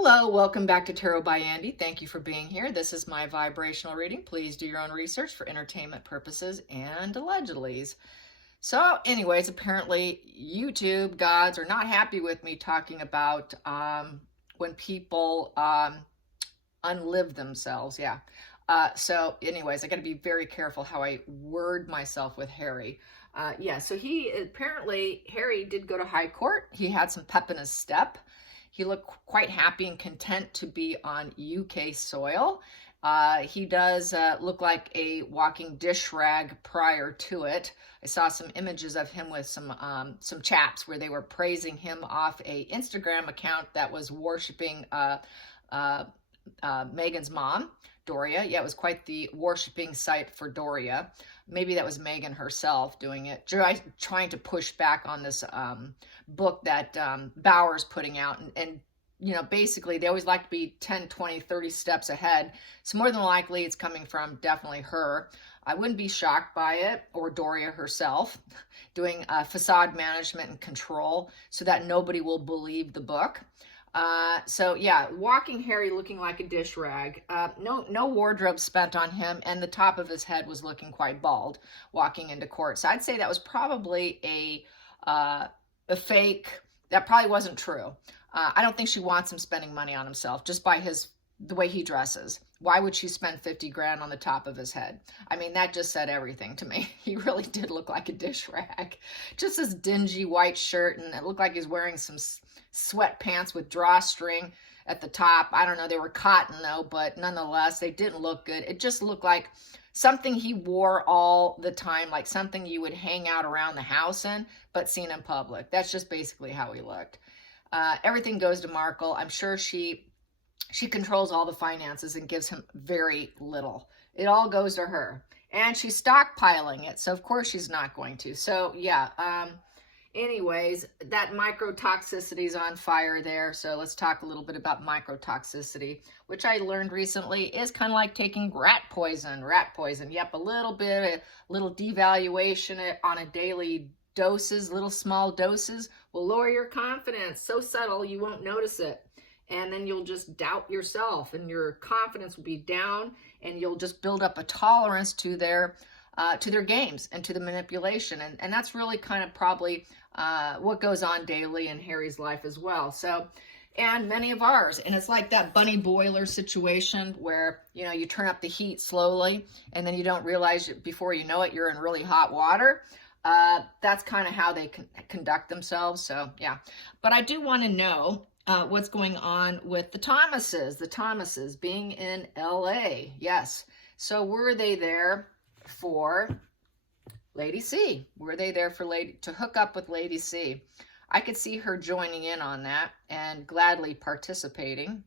Hello, welcome back to Tarot by Andy. Thank you for being here. This is my vibrational reading. Please do your own research for entertainment purposes and allegedlys. So anyways, apparently YouTube gods are not happy with me talking about when people unlive themselves. Yeah. So anyways, I got to be very careful how I word myself with Harry. Yeah, so Harry did go to high court. He had some pep in his step. He looked quite happy and content to be on UK soil. He does look like a walking dish rag prior to it. I saw some images of him with some chaps where they were praising him off a Instagram account that was worshiping Megan's mom, Doria. Yeah, it was quite the worshiping site for Doria. Maybe that was Megan herself doing it, trying to push back on this book that Bauer's putting out. And, you know, basically they always like to be 10, 20, 30 steps ahead. So more than likely it's coming from definitely her. I wouldn't be shocked by it, or Doria herself, doing facade management and control so that nobody will believe the book. So yeah, walking Harry looking like a dish rag. No wardrobe spent on him, and the top of his head was looking quite bald walking into court. So I'd say that was probably a fake. That probably wasn't true. I don't think she wants him spending money on himself just by the way he dresses. Why would she spend 50 grand on the top of his head? I mean, that just said everything to me. He really did look like a dish rag. Just this dingy white shirt, and it looked like he's wearing some sweatpants with drawstring at the top. I don't know, they were cotton though, but nonetheless, they didn't look good. It just looked like something he wore all the time, like something you would hang out around the house in, but seen in public. That's just basically how he looked. Everything goes to Markle. I'm sure she controls all the finances and gives him very little. It all goes to her. And she's stockpiling it, so of course she's not going to. So yeah, anyways, that microtoxicity is on fire there. So let's talk a little bit about microtoxicity, which I learned recently is kind of like taking rat poison. Yep, a little devaluation on a daily doses, little small doses will lower your confidence. So subtle, you won't notice it. And then you'll just doubt yourself and your confidence will be down, and you'll just build up a tolerance to their games and to the manipulation. And that's really kind of probably what goes on daily in Harry's life as well. So, and many of ours. And it's like that bunny boiler situation where, you know, you turn up the heat slowly and then you don't realize before you know it, you're in really hot water. That's kind of how they conduct themselves. So yeah, but I do want to know what's going on with the Thomases being in LA. Yes. So were they there for Lady C? Were they there for to hook up with Lady C? I could see her joining in on that and gladly participating.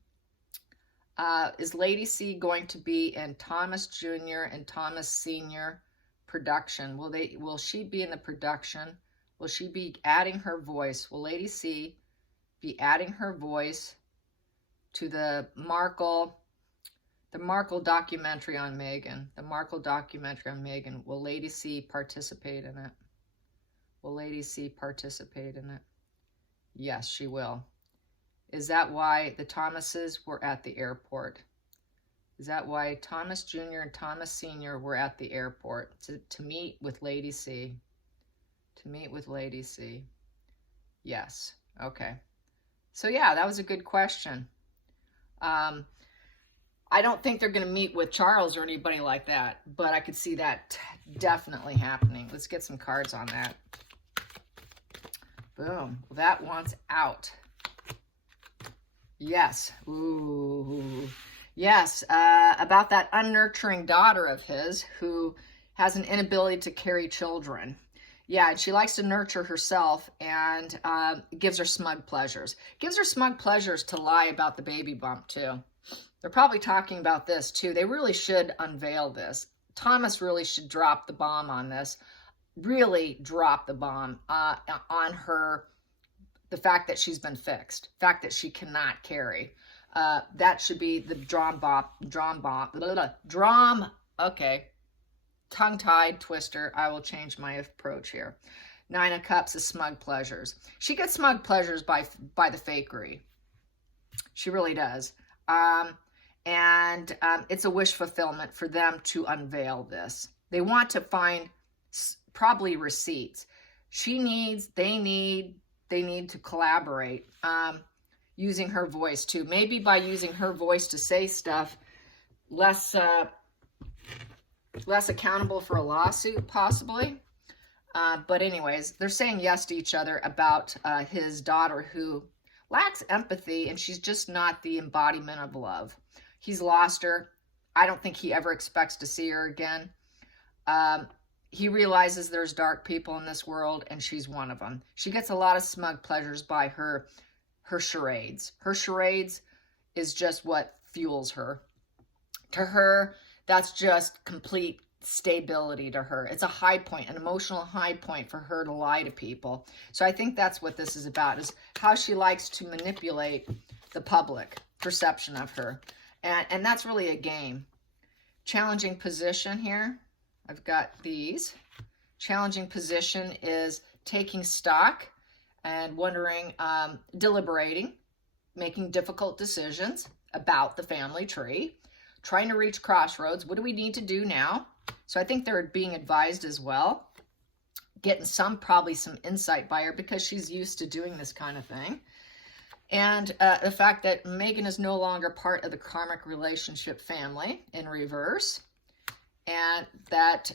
Is Lady C going to be in Thomas Jr. and Thomas Sr. production? Will she be in the production? Will she be adding her voice? Will Lady C be adding her voice to the Markle documentary on Meghan? The Markle documentary on Meghan. Will Lady C participate in it? Will Lady C participate in it? Yes, she will. Is that why the Thomases were at the airport? Is that why Thomas Jr. and Thomas Sr. were at the airport to meet with Lady C? To meet with Lady C. Yes. Okay. So yeah, that was a good question. I don't think they're going to meet with Charles or anybody like that, but I could see that definitely happening. Let's get some cards on that. Boom. That one's out. Yes. Ooh. Yes. About that unnurturing daughter of his who has an inability to carry children. Yeah, and she likes to nurture herself, and gives her smug pleasures. Gives her smug pleasures to lie about the baby bump, too. They're probably talking about this, too. They really should unveil this. Thomas really should drop the bomb on this. Really drop the bomb on her, the fact that she's been fixed. The fact that she cannot carry. That should be the okay. Tongue-tied twister. I will change my approach here. Nine of Cups is smug pleasures. She gets smug pleasures by the fakery. She really does. It's a wish fulfillment for them to unveil this. They want to find probably receipts. They need to collaborate, using her voice too. Maybe by using her voice to say stuff, less accountable for a lawsuit, possibly. But anyways, they're saying yes to each other about his daughter, who lacks empathy, and she's just not the embodiment of love. He's lost her. I don't think he ever expects to see her again. He realizes there's dark people in this world, and she's one of them. She gets a lot of smug pleasures by her charades. Her charades is just what fuels her. To her, that's just complete stability to her. It's a high point, an emotional high point for her to lie to people. So I think that's what this is about, is how she likes to manipulate the public perception of her. And that's really a game. Challenging position here. I've got these. Challenging position is taking stock and wondering, deliberating, making difficult decisions about the family tree, trying to reach crossroads. What do we need to do now? So I think they're being advised as well, getting probably some insight by her, because she's used to doing this kind of thing. And the fact that Megan is no longer part of the karmic relationship family in reverse. And that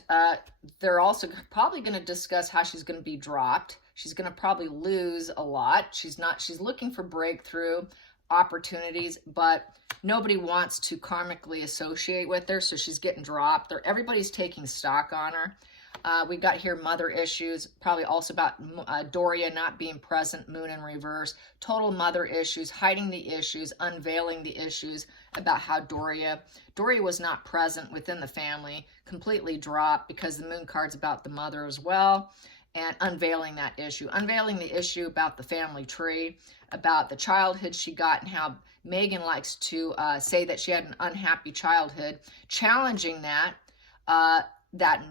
they're also probably going to discuss how she's going to be dropped. She's going to probably lose a lot. She's looking for breakthrough opportunities, but nobody wants to karmically associate with her, so she's getting dropped. Everybody's taking stock on her. We got here mother issues, probably also about Doria not being present, moon in reverse, total mother issues, hiding the issues, unveiling the issues about how Doria was not present within the family, completely dropped because the moon card's about the mother as well, and unveiling that issue, unveiling the issue about the family tree, about the childhood she got, and how Megan likes to say that she had an unhappy childhood, challenging that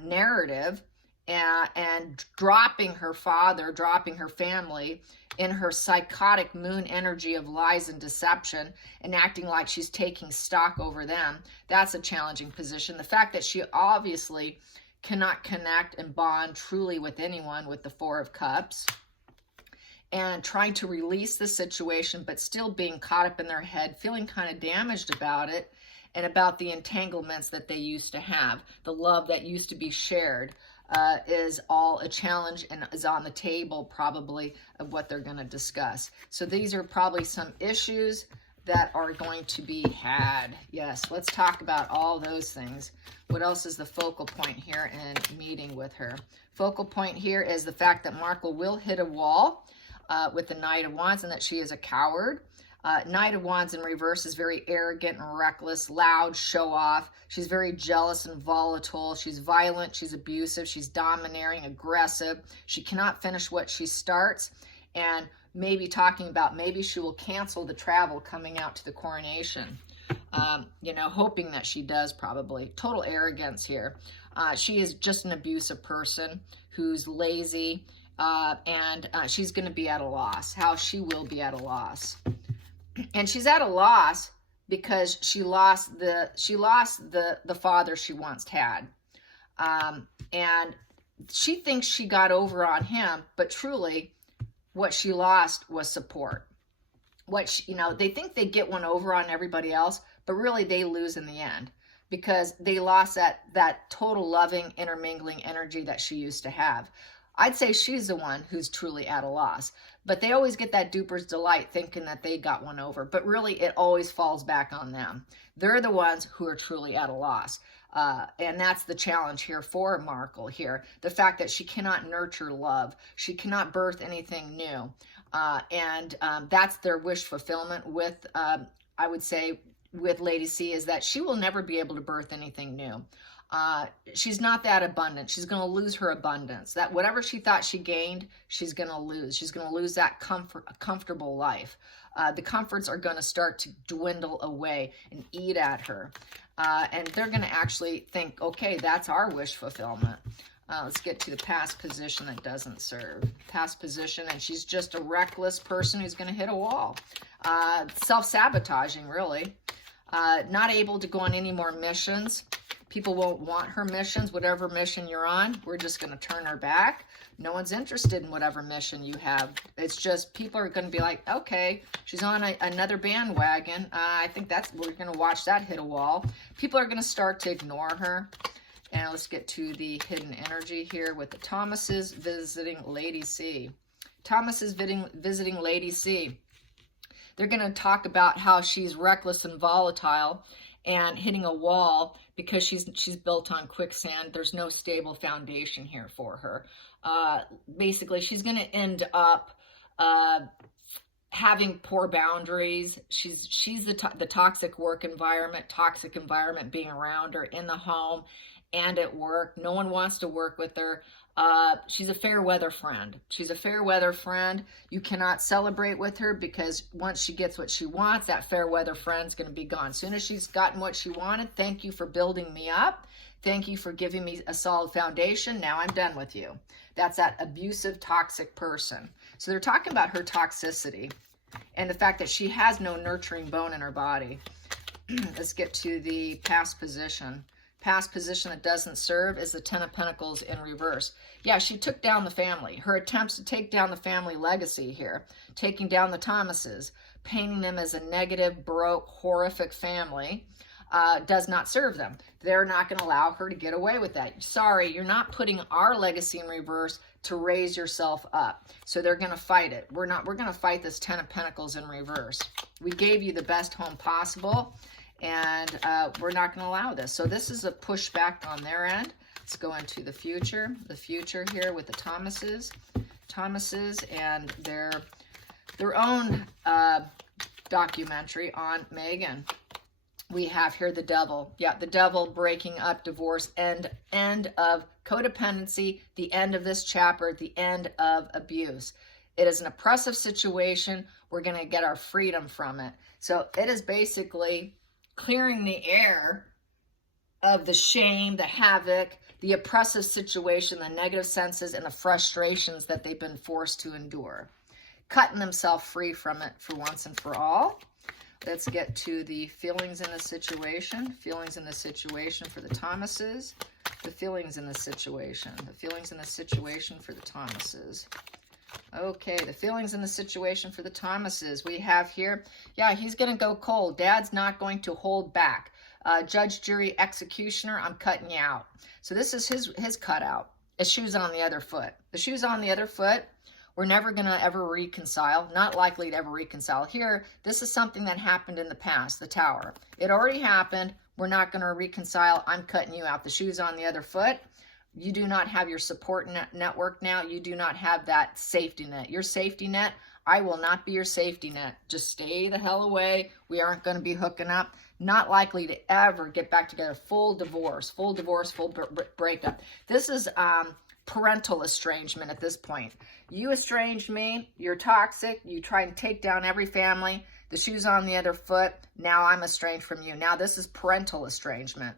narrative, and dropping her father, dropping her family in her psychotic moon energy of lies and deception, and acting like she's taking stock over them. That's a challenging position. The fact that she obviously cannot connect and bond truly with anyone with the Four of Cups, and trying to release the situation, but still being caught up in their head, feeling kind of damaged about it, and about the entanglements that they used to have, the love that used to be shared, is all a challenge and is on the table probably of what they're going to discuss. So these are probably some issues that are going to be had. Yes, let's talk about all those things. What else is the focal point here in meeting with her? Focal point here is the fact that Markle will hit a wall with the Knight of Wands, and that she is a coward. Knight of Wands in reverse is very arrogant and reckless, loud, show off. She's very jealous and volatile. She's violent, she's abusive, she's domineering, aggressive. She cannot finish what she starts, and maybe talking about maybe she will cancel the travel coming out to the coronation. Hoping that she does, probably. Total arrogance here. She is just an abusive person who's lazy, and she's going to be at a loss. How she will be at a loss. And she's at a loss because she lost the father she once had. And she thinks she got over on him, but truly what she lost was support. They think they get one over on everybody else, but really they lose in the end, because they lost that total loving, intermingling energy that she used to have. I'd say she's the one who's truly at a loss, but they always get that duper's delight thinking that they got one over, but really it always falls back on them. They're the ones who are truly at a loss. And that's the challenge here for Markle here. The fact that she cannot nurture love. She cannot birth anything new. That's their wish fulfillment with, I would say, with Lady C, is that she will never be able to birth anything new. She's not that abundant. She's going to lose her abundance. That whatever she thought she gained, she's going to lose. She's going to lose that comfortable life. The comforts are going to start to dwindle away and eat at her. And they're going to actually think, okay, that's our wish fulfillment. Let's get to the past position that doesn't serve. Past position, and she's just a reckless person who's going to hit a wall. Self-sabotaging, really. Not able to go on any more missions. People won't want her missions. Whatever mission you're on, we're just going to turn her back. No one's interested in whatever mission you have. It's just people are going to be like, okay, she's on another bandwagon. I think we're going to watch that hit a wall. People are going to start to ignore her. And let's get to the hidden energy here with the Thomases visiting Lady C. Thomases visiting Lady C. They're going to talk about how she's reckless and volatile and hitting a wall because she's built on quicksand. There's no stable foundation here for her. Basically, she's going to end up having poor boundaries. She's the toxic work environment, toxic environment being around her in the home and at work. No one wants to work with her. She's a fair weather friend. She's a fair weather friend. You cannot celebrate with her because once she gets what she wants, that fair weather friend's going to be gone. As soon as she's gotten what she wanted, thank you for building me up. Thank you for giving me a solid foundation. Now I'm done with you. That's that abusive, toxic person. So they're talking about her toxicity and the fact that she has no nurturing bone in her body. Let's get to the past position. Past position that doesn't serve is the Ten of Pentacles in reverse. Yeah, she took down the family. Her attempts to take down the family legacy here, taking down the Thomases, painting them as a negative, broke, horrific family, does not serve them. They're not going to allow her to get away with that. Sorry, you're not putting our legacy in reverse to raise yourself up. So they're going to fight it. We're going to fight this Ten of Pentacles in reverse. We gave you the best home possible, and we're not going to allow this. So this is a pushback on their end. Let's go into the future here with the Thomases and their own documentary on Megan. We have here the devil. Yeah, the devil, breaking up, divorce, end of codependency, the end of this chapter, the end of abuse. It is an oppressive situation. We're going to get our freedom from it. So it is basically clearing the air of the shame, the havoc, the oppressive situation, the negative senses, and the frustrations that they've been forced to endure. Cutting themselves free from it for once and for all. Let's get to the feelings in the situation. Feelings in the situation for the Thomases. The feelings in the situation. The feelings in the situation for the Thomases. Okay, the feelings in the situation for the Thomases. We have here, yeah, he's going to go cold. Dad's not going to hold back. Judge, jury, executioner, I'm cutting you out. So this is his cutout. His shoe's on the other foot. The shoe's on the other foot. We're never going to ever reconcile. Not likely to ever reconcile. Here, this is something that happened in the past, the Tower. It already happened. We're not going to reconcile. I'm cutting you out. The shoe's on the other foot. You do not have your support network now. You do not have that safety net. Your safety net, I will not be your safety net. Just stay the hell away. We aren't going to be hooking up. Not likely to ever get back together. Full divorce, full breakup. This is parental estrangement at this point. You estranged me. You're toxic. You try and take down every family. The shoe's on the other foot. Now I'm estranged from you. Now this is parental estrangement.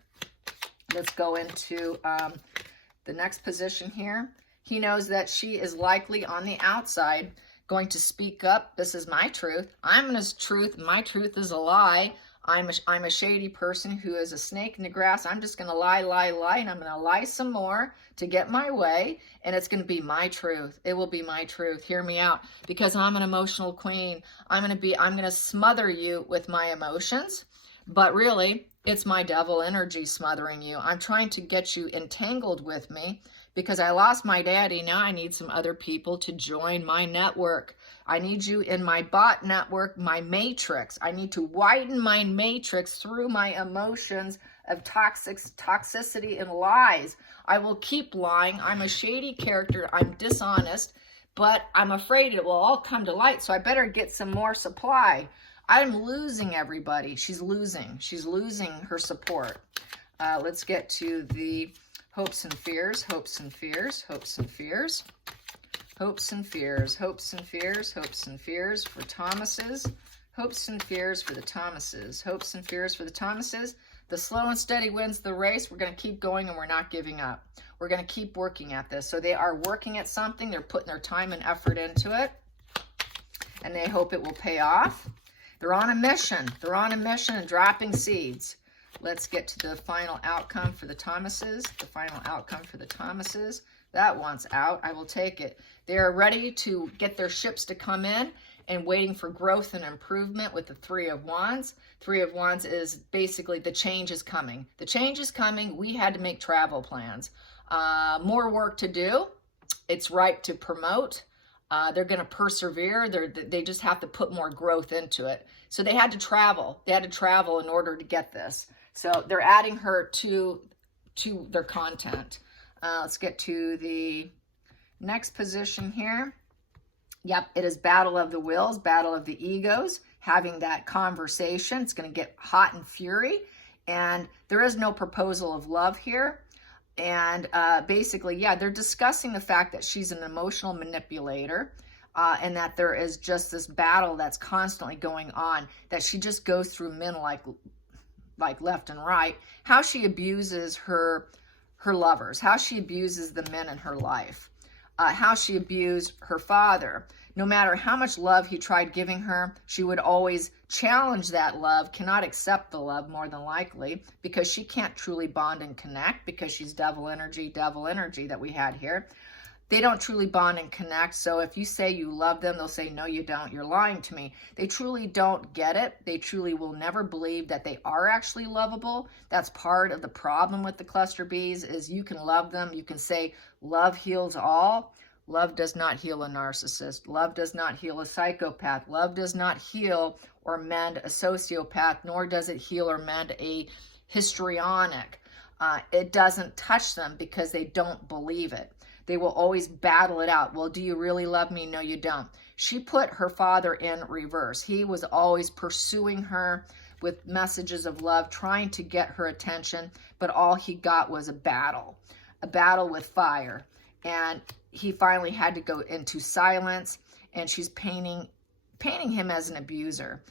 Let's go into the next position here. He knows that she is likely on the outside going to speak up. This is my truth. I'm his truth. My truth is a lie. I'm a shady person who is a snake in the grass. I'm just going to lie, and I'm going to lie some more to get my way, and it's going to be my truth. It will be my truth. Hear me out, because I'm an emotional queen. I'm going to smother you with my emotions, but really, it's my devil energy smothering you. I'm trying to get you entangled with me because I lost my daddy. Now I need some other people to join my network. I need you in my bot network, my matrix. I need to widen my matrix through my emotions of toxicity and lies. I will keep lying. I'm a shady character. I'm dishonest, but I'm afraid it will all come to light, so I better get some more supply. I'm losing everybody. She's losing. She's losing her support. Let's get to the hopes and fears, hopes and fears, hopes and fears. Hopes and fears, hopes and fears, hopes and fears for Thomases. Hopes and fears for the Thomases. Hopes and fears for the Thomases. The slow and steady wins the race. We're going to keep going and we're not giving up. We're going to keep working at this. So they are working at something. They're putting their time and effort into it. And they hope it will pay off. They're on a mission. They're on a mission and dropping seeds. Let's get to the final outcome for the Thomases. The final outcome for the Thomases. That one's out. I will take it. They're ready to get their ships to come in and waiting for growth and improvement with the Three of Wands. Three of Wands is basically the change is coming. The change is coming. We had to make travel plans. More work to do. It's ripe to promote. They're going to persevere. They just have to put more growth into it. So they had to travel. They had to travel in order to get this. So they're adding her to their content. Let's get to the next position here. Yep, it is battle of the wills, battle of the egos, having that conversation. It's going to get hot and fury. And there is no proposal of love here. And basically, yeah, they're discussing the fact that she's an emotional manipulator and that there is just this battle that's constantly going on, that she just goes through men like left and right, how she abuses her lovers, how she abuses the men in her life, how she abused her father. No matter how much love he tried giving her, she would always challenge that love, cannot accept the love more than likely, because she can't truly bond and connect, because she's devil energy that we had here. They don't truly bond and connect. So if you say you love them, they'll say, no, you don't. You're lying to me. They truly don't get it. They truly will never believe that they are actually lovable. That's part of the problem with the cluster bees, is you can love them. You can say love heals all. Love does not heal a narcissist. Love does not heal a psychopath. Love does not heal or mend a sociopath, nor does it heal or mend a histrionic. It doesn't touch them because they don't believe it. They will always battle it out. Well, do you really love me? No, you don't. She put her father in reverse. He was always pursuing her with messages of love, trying to get her attention, but all he got was a battle with fire. And he finally had to go into silence, and she's painting him as an abuser.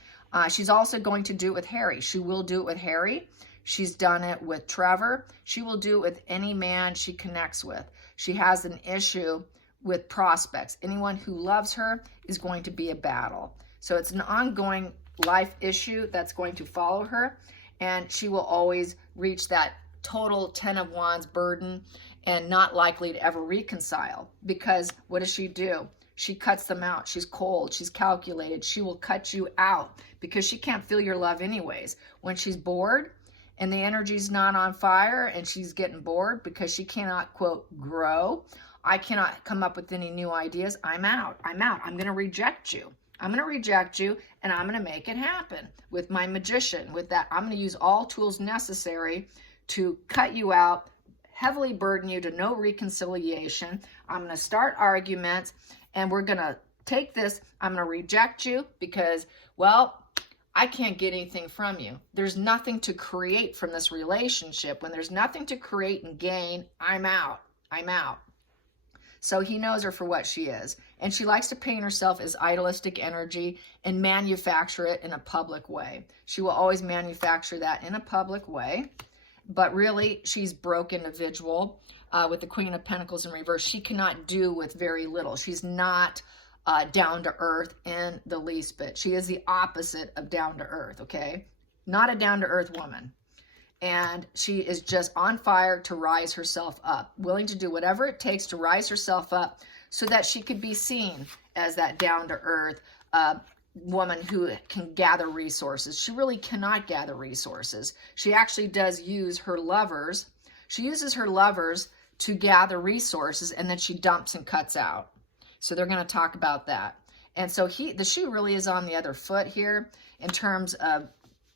She's also going to do it with Harry. She will do it with Harry. She's done it with Trevor. She will do it with any man she connects with. She has an issue with prospects. Anyone who loves her is going to be a battle. So it's an ongoing life issue that's going to follow her, and she will always reach that total 10 of Wands burden and not likely to ever reconcile, because what does she do? She cuts them out. She's cold. She's calculated. She will cut you out because she can't feel your love anyways. When she's bored and the energy's not on fire and she's getting bored because she cannot, quote, grow, I cannot come up with any new ideas, I'm out. I'm going to reject you. I'm going to reject you, and I'm going to make it happen with my magician. With that, I'm going to use all tools necessary to cut you out, heavily burden you to no reconciliation. I'm going to start arguments, and we're going to take this. I'm going to reject you because, well, I can't get anything from you. There's nothing to create from this relationship. When there's nothing to create and gain, I'm out. I'm out. So he knows her for what she is. And she likes to paint herself as idealistic energy and manufacture it in a public way. She will always manufacture that in a public way. But really, she's broke individual with the Queen of Pentacles in reverse. She cannot do with very little. She's not down to earth in the least bit. She is the opposite of down to earth, okay? Not a down to earth woman. And she is just on fire to rise herself up, willing to do whatever it takes to rise herself up so that she could be seen as that down to earth woman who can gather resources. She really cannot gather resources. She actually does use her lovers. She uses her lovers to gather resources, and then she dumps and cuts out. So they're going to talk about that. And so she really is on the other foot here in terms of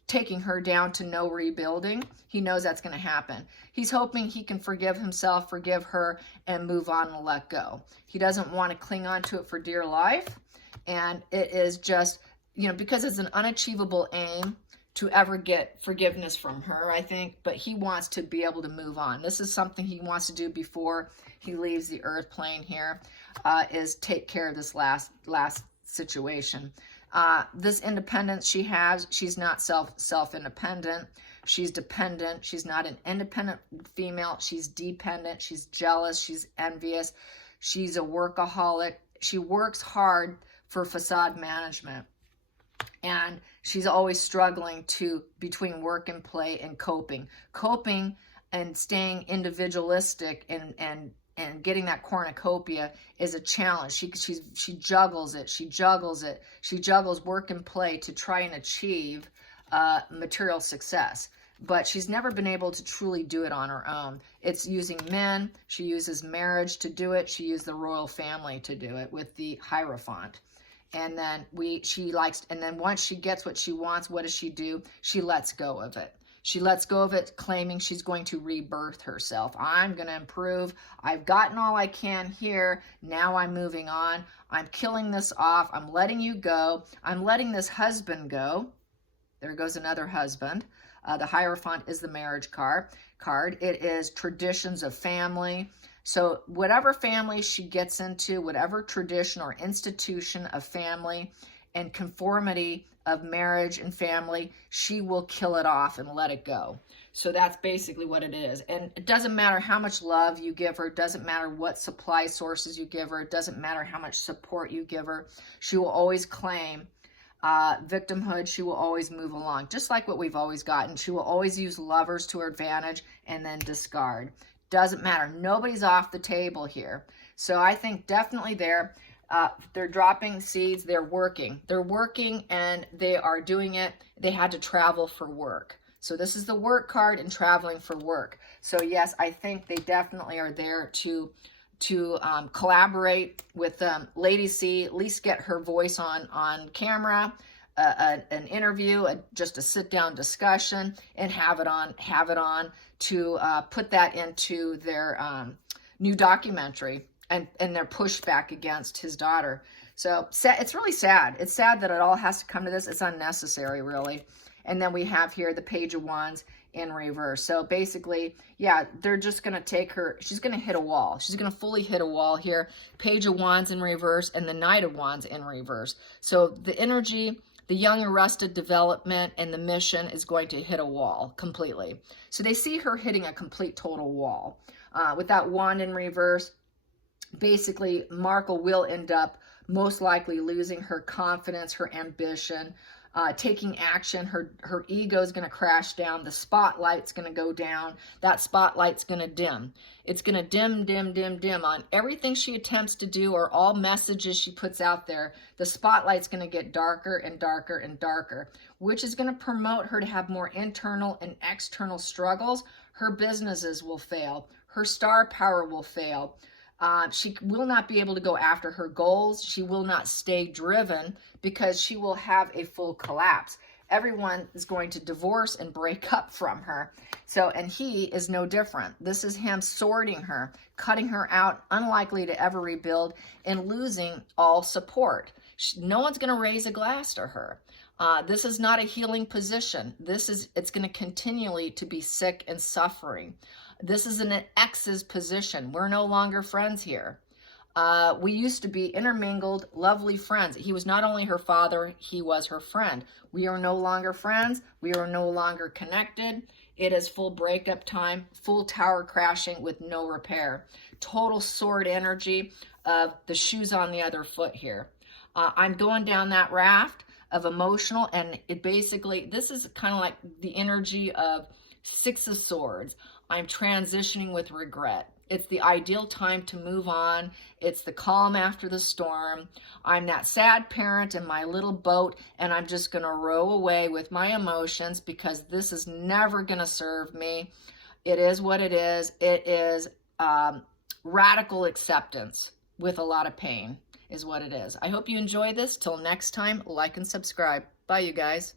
taking her down to no rebuilding. He knows that's going to happen. He's hoping he can forgive himself, forgive her, and move on and let go. He doesn't want to cling on to it for dear life. And it is just, because it's an unachievable aim to ever get forgiveness from her, I think, but he wants to be able to move on. This is something he wants to do before he leaves the earth plane here, is take care of this last situation. This independence she has, she's not self-independent. She's dependent. She's not an independent female. She's dependent. She's jealous. She's envious. She's a workaholic. She works hard for facade management. And she's always struggling between work and play and coping and staying individualistic and getting that cornucopia is a challenge. She juggles it. She juggles work and play to try and achieve material success. But she's never been able to truly do it on her own. It's using men. She uses marriage to do it. She used the royal family to do it with the Hierophant. And then and then once she gets what she wants, what does she do? She lets go of it. She lets go of it, claiming she's going to rebirth herself. I'm going to improve. I've gotten all I can here. Now I'm moving on. I'm killing this off. I'm letting you go. I'm letting this husband go. There goes another husband. The Hierophant is the marriage card. It is traditions of family. So whatever family she gets into, whatever tradition or institution of family and conformity of marriage and family, she will kill it off and let it go. So that's basically what it is. And it doesn't matter how much love you give her. It doesn't matter what supply sources you give her. It doesn't matter how much support you give her. She will always claim victimhood. She will always move along, just like what we've always gotten. She will always use lovers to her advantage and then discard. Doesn't matter. Nobody's off the table here. So I think definitely they're dropping seeds. They're working. They're working and they are doing it. They had to travel for work. So this is the work card and traveling for work. So yes, I think they definitely are there to collaborate with Lady C, at least get her voice on camera, an interview, just a sit-down discussion, and have it on to put that into their new documentary and their pushback against his daughter. So it's really sad. It's sad that it all has to come to this. It's unnecessary, really. And then we have here the Page of Wands in reverse. So basically, yeah, they're just going to take her. She's going to hit a wall. She's going to fully hit a wall here. Page of Wands in reverse and the Knight of Wands in reverse. So the energy, the young arrested development, and the mission is going to hit a wall completely. So they see her hitting a complete total wall. With that wand in reverse, basically, Markle will end up most likely losing her confidence, her ambition, taking action. Her ego is going to crash down. The spotlight's going to go down. That spotlight's going to dim. It's going to dim on everything she attempts to do or all messages she puts out there. The spotlight's going to get darker and darker and darker, which is going to promote her to have more internal and external struggles. Her businesses will fail. Her star power will fail. She will not be able to go after her goals. She will not stay driven because she will have a full collapse. Everyone is going to divorce and break up from her. So, and he is no different. This is him sorting her, cutting her out, unlikely to ever rebuild, and losing all support. No one's going to raise a glass to her. This is not a healing position. It's going to continually to be sick and suffering. This is an ex's position. We're no longer friends here. We used to be intermingled, lovely friends. He was not only her father, he was her friend. We are no longer friends. We are no longer connected. It is full breakup time, full tower crashing with no repair. Total sword energy of the shoes on the other foot here. I'm going down that raft of emotional, and it basically, this is kind of like the energy of Six of Swords. I'm transitioning with regret. It's the ideal time to move on. It's the calm after the storm. I'm that sad parent in my little boat, and I'm just going to row away with my emotions because this is never going to serve me. It is what it is. It is radical acceptance with a lot of pain is what it is. I hope you enjoy this. Till next time, like and subscribe. Bye, you guys.